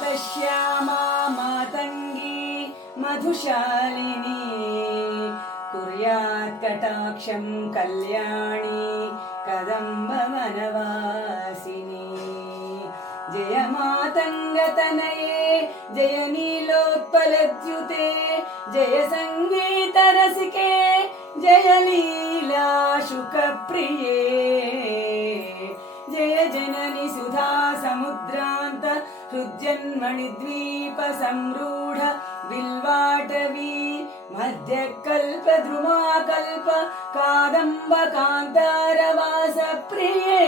श्यामा मातङ्गी मधुशालिनी कुर्यात् कटाक्षं कल्याणी कदम्बवनवासिनी। जय मातङ्गतनये जय नीलोत्पलद्युते जय सङ्गीतरसिके जय लीला शुकप्रिये। जय जननि सुधा समुद्रान्त हृद्यन्मणिद्वीप संरूढ बिल्वाटवी मध्यकल्प द्रुमाकल्प कादम्ब कान्तारवास प्रिये।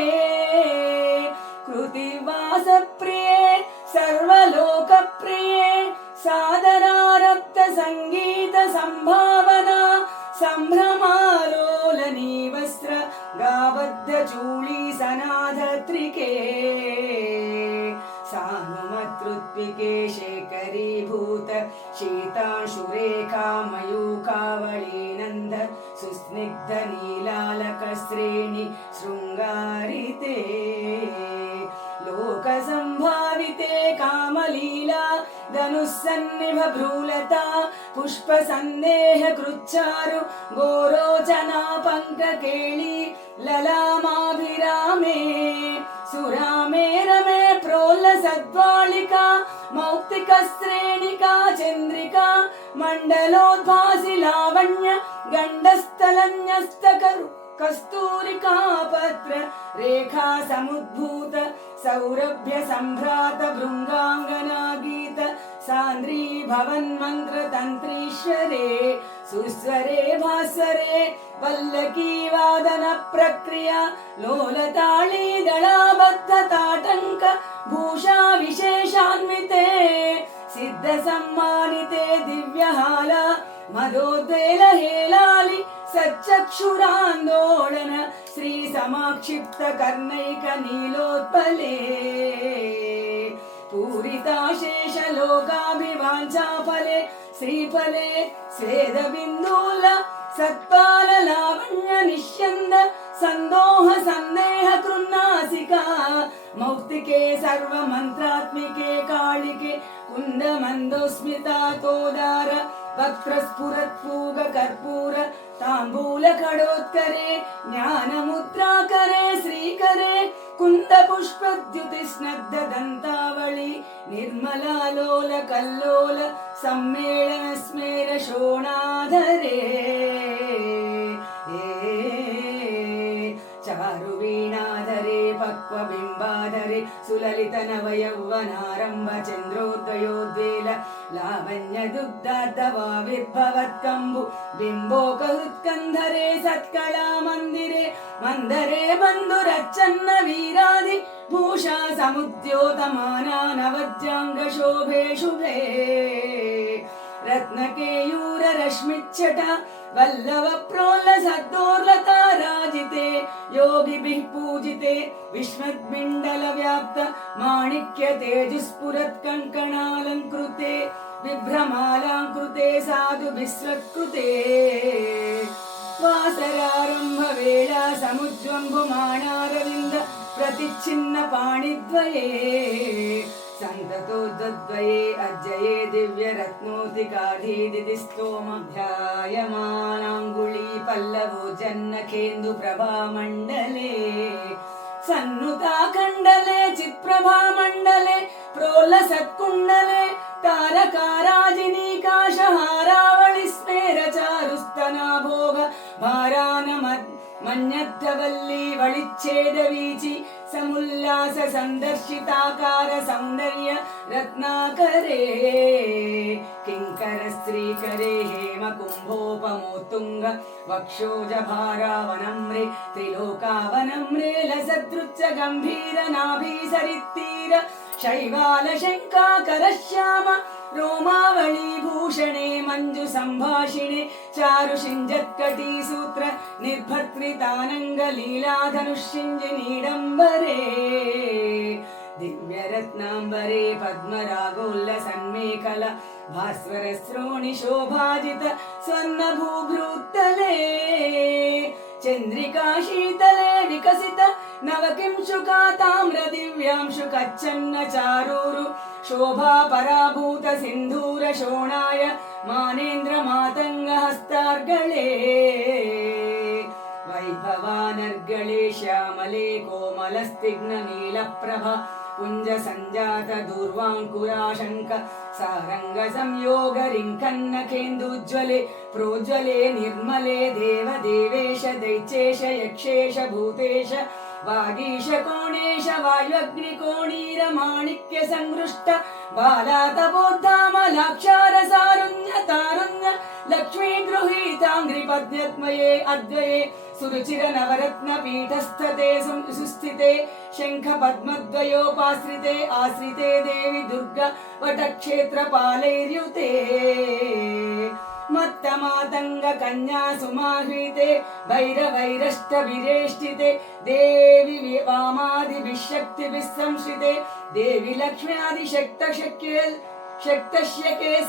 कृतिवास प्रिये सर्वलोक प्रिये सादरारब्ध संगीत संभावना संभ्रमालोलनी वस्त्र गाबद्ध चूली सनाधत्रिके। सानुमतृत्विके शेखरीभूत शीतांशुरेखा मयूखावळी नन्द सुस्निग्ध नीलालकश्रेणि शृङ्गारिते। लोकसंभाविते कामलीला धनुस्सन्निभ भ्रूलता पुष्पसन्देह कृच्छारु गोरोचना पङ्ककेळी ललामाभिरामे। सुरामे रमे प्रोल्लसद्वालिका मौक्तिकश्रेणिका चन्द्रिका मण्डलोद्भासि लावण्य गण्डस्थलन्यस्तकरु कस्तूरिका पत्र रेखा समुद्भूत सौरभ्य सम्भ्रात भृङ्गाङ्गना गीत सान्द्री भवन्मन्त्र तन्त्रीश्वरे सुस्वरे भास्वरे वल्लकी वादन प्रक्रिया लोलताळी दळाबद्ध ताटङ्क भूषा विशेषान्विते सिद्ध सम्मानिते दिव्यहाला मदोद्वेल हेलालि सच्चक्षुरान्दोलन श्री समाक्षिप्त कर्णैक नीलोत्पले। पूरिताशेष लोकाभिवाञ्छाफले श्रीफले स्वेदबिन्दूल सत्पाल लावण्य निष्यन्द सन्दोह सन्देह कृन्नासिका मौक्तिके सर्वमन्त्रात्मिके कालिके कुन्द मन्दोस्मिता तोदार वक्त्रस्फुरत्पूग कर्पूर ताम्बूल खडोत्करे ज्ञानमुद्राकरे श्रीकरे कुन्द पुष्पद्युति स्नग्ध दन्तावळी निर्मलालोल कल्लोल सम्मेलन स्मेर शोणाधरे। चारुवीणाधरे पक्वबिम्बाधरे सुललित नवयौवनारम्भ चन्द्रोदयोद्वेल लावण्य दुग्धार्धवाविर्भवत्कम्बु बिम्बोकहृत्कन्धरे सत्कला मन्दिरे मन्दरे बन्धुरच्चन्न वीरादि भूषा समुद्योतमाना नवज्जाङ्ग शोभे शुभे। रत्नकेयूर रश्मिच्छट वल्लभ प्रोल्ल सद्दोर्लता राजिते योगिभिः पूजिते विष्णुबिण्डल व्याप्त माणिक्य तेजुस्फुरत् कङ्कणालङ्कृते विभ्रमालङ्कृते साधु विस्रत्कृते। वासरारम्भ वेळा समुज्जम्बुमाणारविन्द प्रतिच्छिन्न पाणिद्वये सन्ततोद्वये अज्जये दिव्य रत्नोतिकाधीदिति स्तोमध्यायमानाङ्गुली पल्लवो जन्नखेन्दु प्रभामण्डले सन्नुता खण्डले चित्प्रभामण्डले प्रोल्लसत्कुण्डले तारकाराजिनीकाशहारावळि स्मेर चारुस्तना भोग भारान मन्यद्धवल्ली वळिच्छेदवीचि समुल्लास संदर्शिताकार सौन्दर्य रत्नाकरे किङ्कर स्त्रीकरे हेम कुम्भोपमोत्तुङ्ग वक्षोज भारावनम्रे त्रिलोकावनम्रे लसदृच्च गम्भीर नाभीसरित्तीर शैवाल शङ्काकर श्याम रोमावळी भूषणे मंजु संभाषिणे चारु शिंजत्कटी सूत्र निर्भर्त्रितानंग लीलाधनुष्यिंजि नीडंबरे दिव्य रत्नांबरे पद्मरागोल्ल सन्मेखल भास्वर श्रोणि शोभाजित स्वर्ण भूभृतले चंद्रिका शीतले विकसित नवकिंशुका ताम्रदिव्यांशु कच्छन्न चारूरु शोभा पराभूत सिन्धूर शोणाय मानेन्द्र मातंग हस्तार्गळे वैभवानर्गळे श्यामले कोमलस्तिग्न नीलप्रभा पुंज संजात दूर्वांकुराशंक सारंग संयोग रिंकन्नकेन्दुज्वले प्रोज्वले निर्मले देव देवेश दैत्येश यक्षेश भूतेश वागीश कोणेश वायुग्निकोणीर माणिक्य संगृष्ट बालातपोद्धामलाक्षार सारुण्य तारुण्य लक्ष्मी गृहीतांघ्रिपद्मये अद्वये सुरुचिर नवरत्न पीठस्थते सुस्थिते शंख पद्मद्वयोपाश्रिते आश्रिते देवी दुर्गा वटक्षेत्रपालैर्युते मत्तमातंग कन्या सुमाहृते भैरवैरष्टभिरेष्टिते देवी वामादिभिः शक्तिभिः संश्रिते देवी लक्ष्म्यादिशक्तशक्ये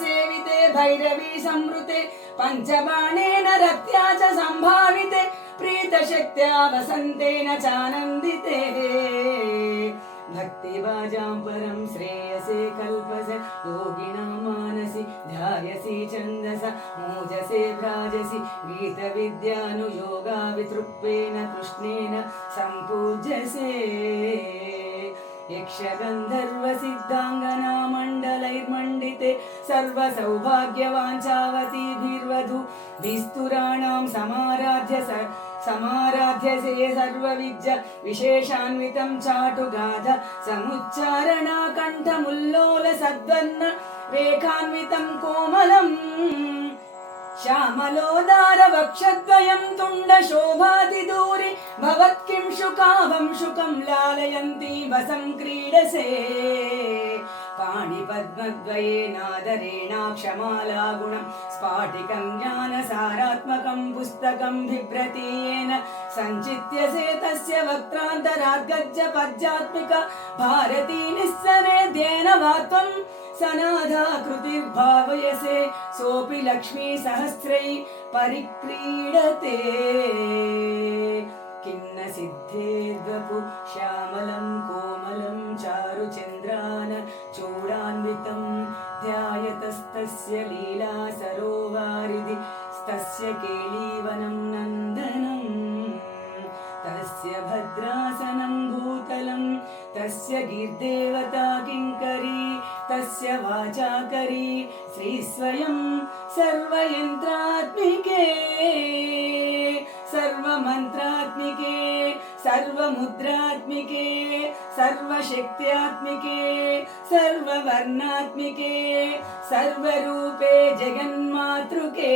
सेविते भैरवी संवृते पंचबाणेन रत्या च संभाविते प्रीतशक्त्या वसन्तेन चानन्दिते भक्तिभाजां परं श्रेयसे कल्पसे योगिनां मानसि ध्यायसि छन्दसा मोजसे भ्राजसि गीतविद्यानुयोगा वितृप्पेन कृष्णेन सम्पूज्यसे यक्षगन्धर्व सिद्धांगना मण्डलैर्मण्डिते सर्व सौभाग्यवाञ्छावतीभिर्वधु भिस्तुराणां समाराध्य से सर्वविद्य विशेषान्वितं चाटुगाध समुच्चारणा कण्ठमुल्लोल सद्वर्ण रेखान्वितं कोमलम् श्यामलोदार वक्षद्वयं तुण्ड शोभातिदूरि भवत्किंशुकावंशुकं लालयन्ती वसं क्रीडसे पाणिपद्मद्वये नादरेणाक्षमालागुणं स्फाटिकं ज्ञानसारात्मकं पुस्तकं बिभ्रतीयेन सञ्चित्यसे तस्य वक्त्रान्तराद्गज्ज पद्यात्मिक भारती निस्सनेध्येन वात्वं सनाधाकृतिर्भावयसे सोऽपि लक्ष्मी सहस्रै परिक्रीडते किन्न सिद्धेद्वपु श्यामलं कोमलं चारुचन्द्रान चूडान्वितं ध्यायतस्तस्य लीला सरोवारिधि तस्य केलीवनं नन्दनम् तस्य भद्रासनं भूतलं तस्य गीर्देवता किङ्करी तस्य वाचाकरी श्रीस्वयं सर्वयन्त्रात्मिके सर्वमन्त्रात्मिके सर्वमुद्रात्मिके सर्वशक्त्यात्मिके सर्ववर्णात्मिके सर्वरूपे जगन्मातृके